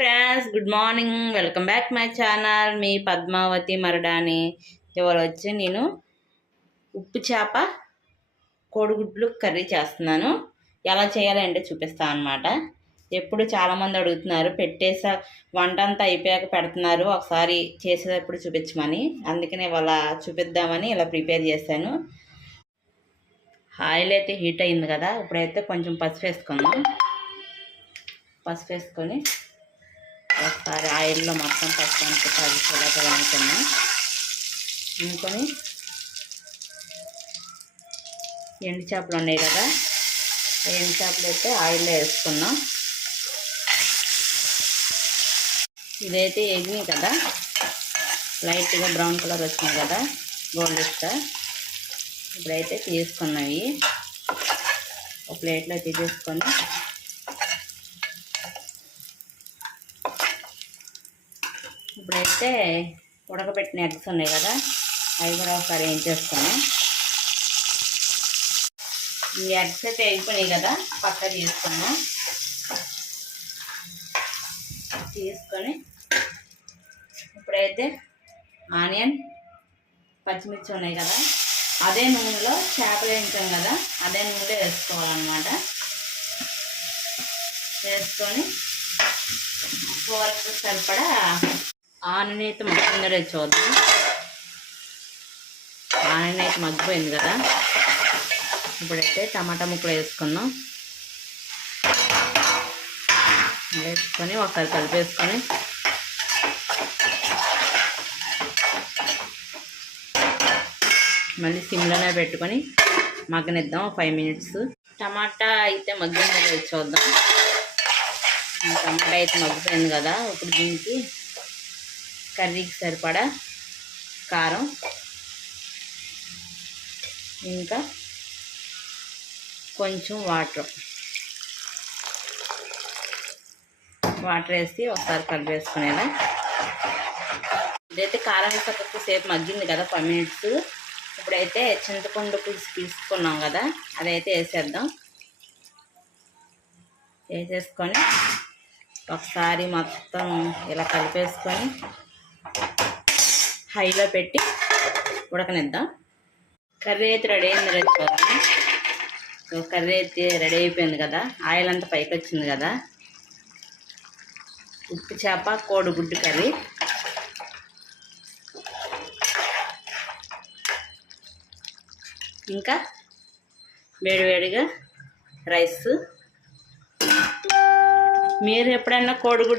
Friends, good morning. Welcome back my channel. మీ పద్మావతి మరడాని. ఇవాళ వచ్చి నేను ఉప్పు చేప కోడిగుడ్లు కర్రీ చేస్తున్నాను. ఎలా చేయాలంటే చూపిస్తాను అనమాట. ఎప్పుడు చాలామంది అడుగుతున్నారు, పెట్టేసా వంట అంతా అయిపోయాక పెడుతున్నారు, ఒకసారి చేసేటప్పుడు చూపించమని. అందుకని ఇవాళ చూపిద్దామని ఇలా ప్రిపేర్ చేశాను. ఆయిల్ అయితే హీట్ అయింది కదా, ఇప్పుడైతే కొంచెం పసుపు వేసుకుందాం. పసుపు వేసుకొని ఒకసారి ఆయిల్లో మొత్తం పసుపు అంతా కలిసేలాగా అనుకున్నాం. అనుకొని ఎండు చేపలు ఉన్నాయి కదా, ఎండు చేపలు అయితే ఆయిల్లో వేసుకున్నాం. ఇదైతే ఎగినాయి కదా, లైట్గా బ్రౌన్ కలర్ వచ్చినాయి కదా, గోల్డెస్గా. ఇప్పుడైతే తీసుకున్నవి ఒక ప్లేట్లో తీసేసుకొని ఇప్పుడైతే ఉడకబెట్టిన ఎగ్స్ ఉన్నాయి కదా, అవి కూడా ఒకసారి వేయించేస్తాను. ఈ ఎగ్స్ అయితే వేయిపోయినాయి కదా, పక్క తీసుకున్నాం. తీసుకొని ఇప్పుడైతే ఆనియన్, పచ్చిమిర్చి ఉన్నాయి కదా, అదే నూనెలో చేపలు వేయించాం కదా, అదే నూనెలో వేసుకోవాలన్నమాట. వేసుకొని కూరకు సరిపడా ఆనియన్ అయితే మగ్గిందో చూద్దాం. ఆనియన్ అయితే మగ్గిపోయింది కదా, ఇప్పుడైతే టమాటా ముక్కలు వేసుకుందాం. వేసుకొని ఒకసారి కలిపేసుకొని మళ్ళీ సిమ్లోనే పెట్టుకొని మగ్గనిద్దాం 5 మినిట్స్. టమాటా అయితే మగ్గిందో చూద్దాం. టమాటా అయితే మగ్గిపోయింది కదా, ఇప్పుడు దీనికి కర్రీకి సరిపడా కారం, ఇంకా కొంచెం వాటర్ వేసి ఒకసారి కలిపేసుకునేలా. ఇదైతే కారం వేసి సేపు మగ్గింది కదా, 5 మినిట్స్. ఇప్పుడైతే చింతపండు పులుసు తీసుకున్నాం కదా, అదైతే వేసేద్దాం. వేసేసుకొని ఒకసారి మొత్తం ఇలా కలిపేసుకొని హైలో పెట్టి ఉడకనిద్దాం. కర్రీ అయితే రెడీ అయింది చూద్దాం. కర్రీ అయితే రెడీ అయిపోయింది కదా, ఆయిల్ అంతా పైకి వచ్చింది కదా. ఉప్పు చేప కోడిగుడ్డు కర్రీ. ఇంకా వేడివేడిగా రైస్. మీరు ఎప్పుడైనా కోడిగుడ్డు